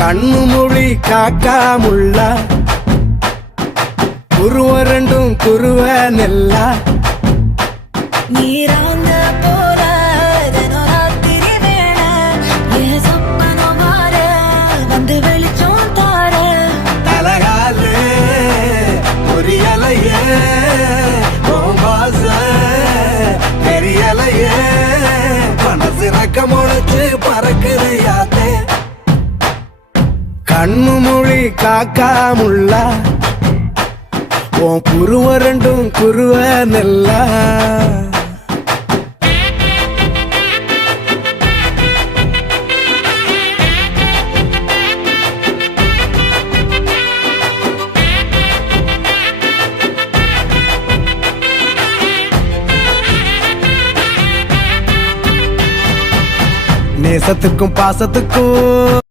கண்ணு மொழி காக்காமுள்ள குருவ ரெண்டும் குருவ நெல்லா நீராங்க போல ராத்திரி வேண என் சொப்பனம் மாற வந்து வெளிச்சம் தார தலகாலே பொரியலையே வாச பெரியலையே மனசு ரக்க முளைச்சு பறக்குது யாத்தே கண்ணு மொழி காக்காமுள்ள உன் குருவ ரெண்டும் குருவ நெல்லா நேசத்துக்கும் பாசத்துக்கும்